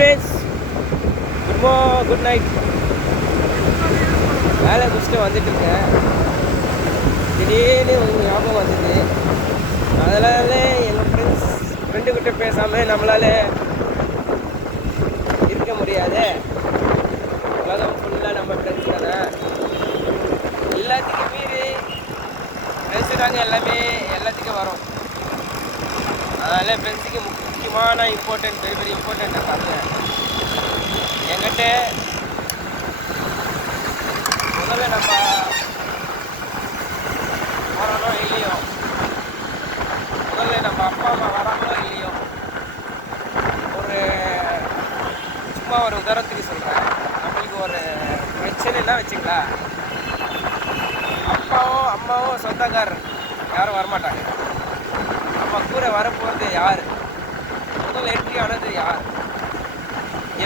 Friends, good night. வேலை முடிச்சுட்டு வந்துட்டு இருக்கேன். திடீர்னு ஒரு ஞாபகம் வந்தது. அதனால எங்கள் ஃப்ரெண்டுக்கிட்ட பேசாமல் நம்மளால் இருக்க முடியாது. உலகம் ஃபுல்லாக நம்ம ஃப்ரெண்ட்ஸ் தானே. எல்லாத்துக்கும் மீறி பேசுகிறாங்க, எல்லாமே எல்லாத்துக்கும் வரும். அதனால் ஃப்ரெண்ட்ஸுக்கு முக்கியமான பெரிய பெரிய இம்பார்ட்டண்ட்டாக பார்த்தேன். என்கிட்ட முதல்ல நம்ம போகிறோனோ இல்லையோ, முதல்ல நம்ம அப்பா அம்மா வராங்களோ இல்லையோ, சும்மா ஒரு உதாரணத்துக்கு சொல்கிறேன். நம்மளுக்கு ஒரு பிரச்சனைன்னா வச்சுங்களா, அப்பாவும் அம்மாவும் சொந்தக்காரர் யாரும் வரமாட்டாங்க. நம்ம கூட வரப்போகிறது யார்? முதல் என்ட்ரி ஆனது யார்?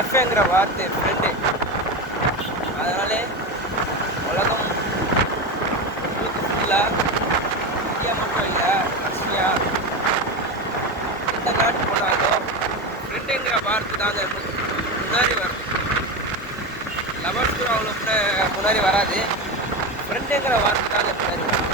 எஃப்ங்கிற வார்த்தை, ஃப்ரெண்டு. அதனாலே உலகம் ஃபுல்லாக இந்தியா மட்டும் இல்லை, ரஷ்யா, எந்த நாட்டு போனாலும் ஃப்ரெண்டுங்கிற வார்த்தை தாங்க முன்னாடி வரும். லவர்ஸ் கூட அவ்வளோ முன்னாடி வராது. ஃப்ரெண்டுங்கிற வார்த்தை தாங்க முன்னாடி வரும்.